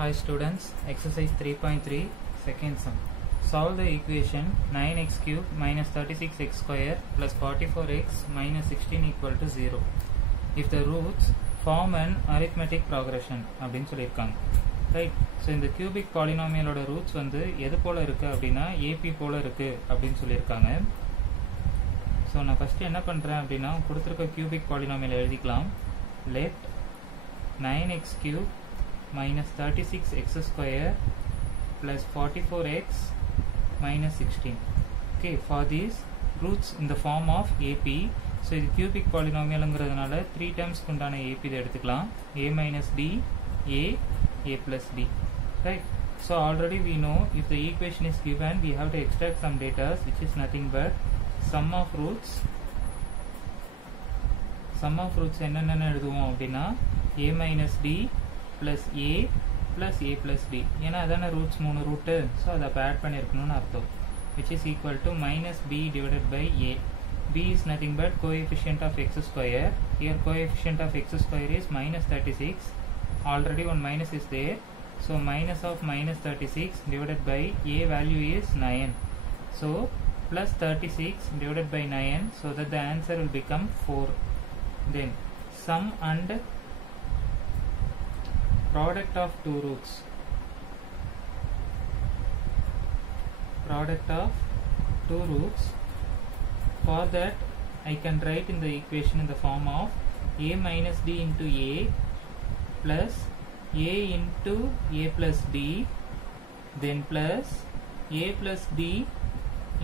Hi students, exercise 3.3 second sum. Solve the equation 9x cube minus 36x square plus 44x minus 16 equal to 0 if the roots form an arithmetic progression அப்படின்னு சொல்லியிருக்காங்க. Right. So இந்த cubic பாலினாமியலோட roots வந்து எது போல் இருக்குது அப்படின்னா AB போல் இருக்குது அப்படின்னு சொல்லியிருக்காங்க. ஸோ நான் ஃபஸ்ட்டு என்ன பண்ணுறேன் அப்படின்னா கொடுத்துருக்க கியூபிக் பாலினாமியல் எழுதிக்கலாம். Let 9x cube minus 36x square plus 44x minus 16. Okay, for these roots in the form of AP. So இது cubic polynomial ங்கிறதுனால 3 terms குண்டான AP இதை எடுத்துக்கலாம். A minus B, A plus B. Right. So already we know if the equation is given, we have to extract some data which is nothing but sum of roots. Sum of roots என்னென்ன எழுதுவோம் அப்படின்னா A minus B plus A plus A plus B. ஏன்னா அதான roots 3 route. So அதை அப்போ add பண்ணியிருக்கணும்னு அர்த்தம். which is equal to minus B divided by A. B is nothing but coefficient of x square. Here coefficient of x square is minus 36. Already one minus is there. So minus of minus 36 divided by A value is 9. So plus 36 divided by 9. So that the answer will become 4. Then sum and product of two roots. Product of two roots. For that I can write in the equation in the form of A minus D into A plus A into A plus B, then plus A plus B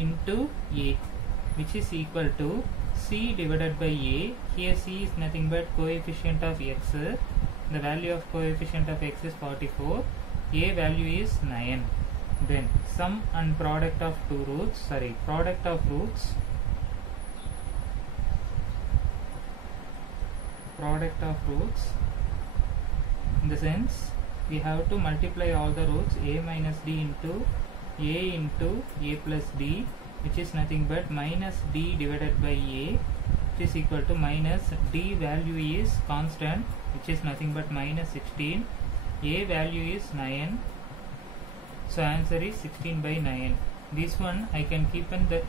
into A, which is equal to C divided by A. Here C is nothing but coefficient of x. The value of coefficient of x is 44. A value is 9. Then sum and product of two roots. Product of roots. Product of roots. In the sense we have to multiply all the roots A minus D into A plus D, which is nothing but minus D divided by A, which is equal to minus D value is constant, which is nothing but minus 16. A value is 9. So answer is 16 by 9. This one I can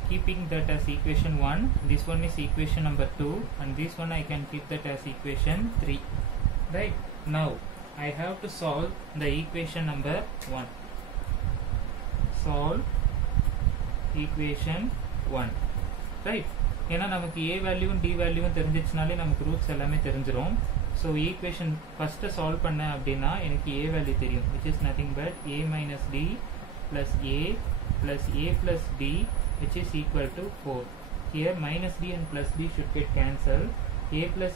keeping that as equation 1. This one is equation number 2, and this one I can keep that as equation 3. Right. Now I have to solve the equation number 1. Solve equation 1. Right. ஏன்னா நமக்கு A வேல்யூவும் D வேல்யூவும் தெரிஞ்சிச்சுனாலே நமக்கு roots எல்லாமே தெரிஞ்சிரும். So equation first solve பண்ண அப்படின்னா எனக்கு A வேல்யூ தெரியும், which is nothing but A minus D plus A plus D, which is equal to 4. Here minus D and plus D should get cancelled. A plus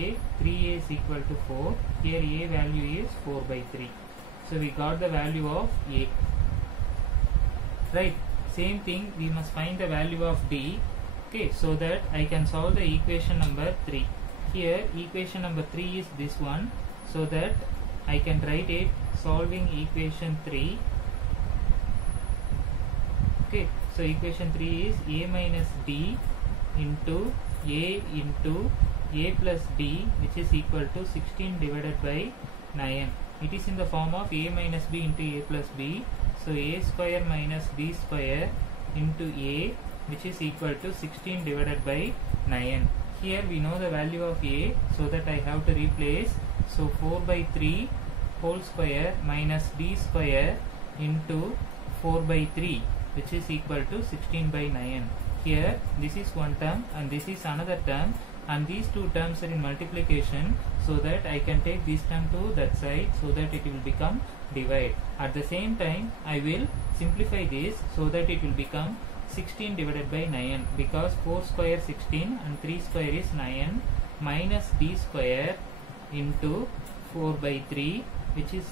A, 3A is equal to 4. Here A value is 4 by 3. So we got the value of A. Right. Same thing, we must find the value of D. Okay, so that I can solve the equation number 3. Here equation number 3 is this one, so that I can write it solving equation 3. Okay, so equation 3 is A minus D into A plus D, which is equal to 16 divided by 9. It is in the form of A minus B into A plus B. So A square minus B square into A, which is equal to 16 divided by 9. Here we know the value of A, so that I have to replace. So 4 by 3 whole square minus B square into 4 by 3, which is equal to 16 by 9. Here this is one term and this is another term, and these two terms are in multiplication, so that I can take this term to that side, so that it will become divide. At the same time I will simplify this, so that it will become 16 divided by 9, because 4 square 16 and 3 square is 9, minus D square into 4 by 3, which is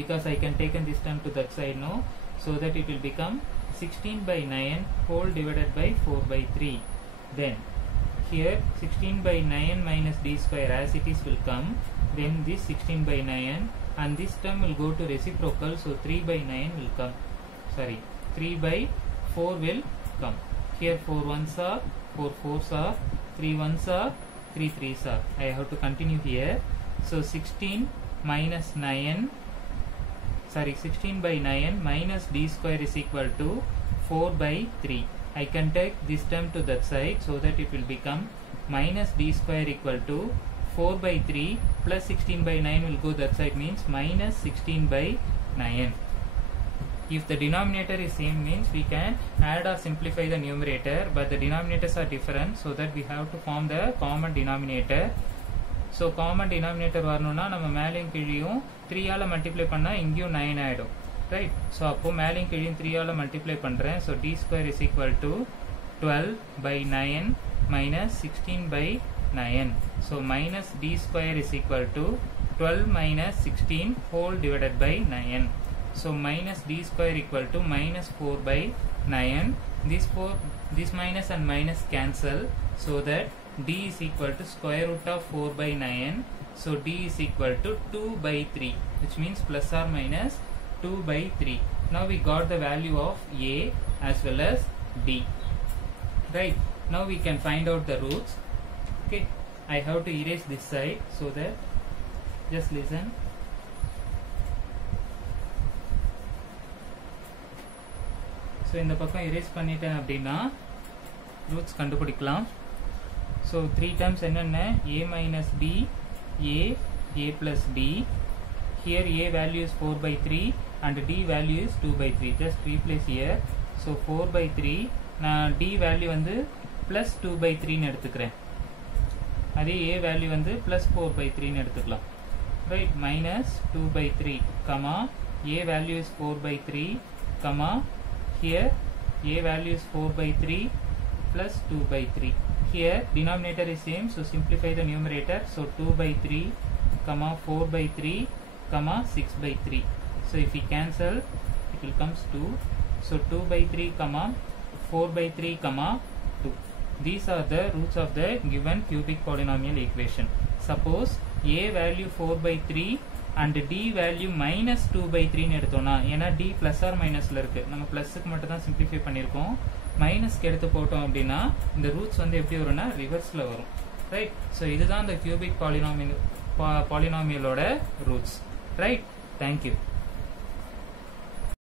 because I can take this term to that side now, so that it will become 16 by 9 whole divided by 4 by 3. Then here 16 by 9 minus D square as it is will come. Then this 16 by 9 and this term will go to reciprocal, so 3 by 9 will come. 3 by 4 will come. Here 4 1s are, 4 4s are, 3 1s are, 3 3s are. I have to continue here. So 16 minus 9, sorry 16 by 9 minus d square is equal to 4 by 3. I can take this term to that side so that it will become minus d square equal to 4 by 3 plus 16 by 9 will go that side, means minus 16 by 9. If the denominator is same, means we can add or simplify the numerator, but the denominators are different, so that we have to form the common denominator. So common denominator வரணும்னா நம்ம மேலையும் கீழையும் 3 ஆல multiply பண்ணா இங்கேயும் 9 ஆயிடும், right? So அப்போ மேலையும் கீழையும் 3 ஆல மல்டிப்ளை பண்றேன். So d square is equal to 12 by 9 minus 16 by 9. So minus d square is equal to 12 minus 16 whole divided by 9. So minus d square equal to minus 4 by 9. This minus and minus cancel, so that d is equal to square root of 4 by 9. So d is equal to 2 by 3, which means plus or minus 2 by 3. Now we got the value of a as well as d, right? Now we can find out the roots. Okay, I have to erase this side, so that just listen. So இந்த பக்கம் erase பண்ணிட்டேன் அப்படின்னா roots கண்டுபிடிக்கலாம். So 3 terms என்னென்ன? a minus b, a plus b. Here a value is 4 by 3 and d value is 2 by 3. Just replace here. So 4 by 3. நான் d value வந்து plus 2 by 3 னு எடுத்துக்கிறேன். அதே a value வந்து plus 4 by 3 னு எடுத்துக்கலாம். Right? Minus 2 by 3, comma, a value is 4 by 3, comma, here a value is 4 by 3 plus 2 by 3. Here denominator is same, so simplify the numerator. So 2 by 3, comma 4 by 3, comma 6 by 3. So if we cancel, it will comes 2. So 2 by 3, comma 4 by 3, comma 2. These are the roots of the given cubic polynomial equation. Suppose a value 4 by 3 and d value minus 2 by 3 னு எடுத்தோம்னா, ஏன்னா d plus or minusல இருக்கு, நம்ம பிளஸ்க்கு மட்டும் தான் simplify பண்ணியிருக்கோம். மைனஸ்க்கு எடுத்து போட்டோம் அப்படின்னா இந்த ரூட்ஸ் வந்து எப்படி வரும்னா ரிவர்ஸ்ல வரும், ரைட்? ஸோ இதுதான் இந்த கியூபிக் பாலினாமியலோட ரூட்ஸ், ரைட்? தேங்க்யூ.